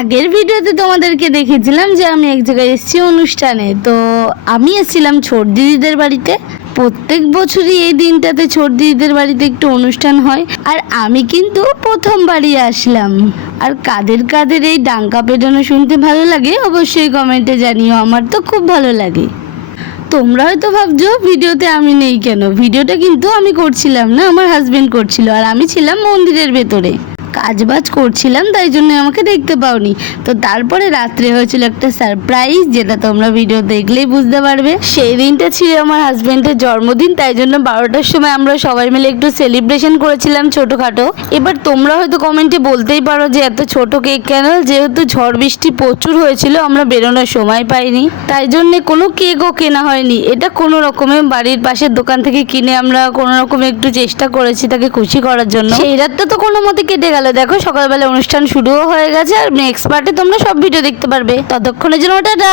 আগের ভিডিওতে তোমাদেরকে দেখেছিলাম যে আমি এক জায়গায় এসেছি অনুষ্ঠানে। তো আমি এসেছিলাম ছোট দিদিদের বাড়িতে। প্রত্যেক বছরই এই দিনটাতে ছোট দিদিদের বাড়িতে একটু অনুষ্ঠান হয়, আর আমি কিন্তু প্রথমবারই আসলাম। আর কাদের কাদের এই ডাঙ্কা পেটানো শুনতে ভালো লাগে অবশ্যই কমেন্টে জানিও, আমার তো খুব ভালো লাগে। তোমরা হয়তো ভাবছো ভিডিওতে আমি নেই কেন, ভিডিওটা কিন্তু আমি করছিলাম না, আমার হাজবেন্ড করছিল, আর আমি ছিলাম মন্দিরের ভেতরে কাজবাজ করছিলাম, তাই জন্য আমাকে দেখতে পাওনি। তো তারপরে রাত্রে হয়েছিল একটা সারপ্রাইজ, যেটা তোমরা ভিডিও দেখলেই বুঝতে পারবে। সেই দিনটা ছিল আমার হাজবেন্ডের জন্মদিন, তাই জন্য 12টার সময় আমরা সবাই মিলে একটু সেলিব্রেশন করেছিলাম ছোটোখাটো। এবার তোমরা হয়তো কমেন্টে বলতেই পারো যে এত ছোট কেক কেন, যেহেতু ঝড় বৃষ্টি প্রচুর হয়েছিল, আমরা বেরোনোর সময় পাইনি, তাই জন্য কোনো কেকও কেনা হয়নি। এটা কোনো রকমে বাড়ির পাশের দোকান থেকে কিনে আমরা কোনো রকমে একটু চেষ্টা করেছি তাকে খুশি করার জন্য। সেই রাতটা তো কোনো মতে কেটে গেল। দেখো সকালবেলা অনুষ্ঠান শুরুও হয়ে গেছে, আর নেক্সট পার্টে তোমরা সব ভিডিও দেখতে পারবে। ততক্ষণের জন্য টাটা।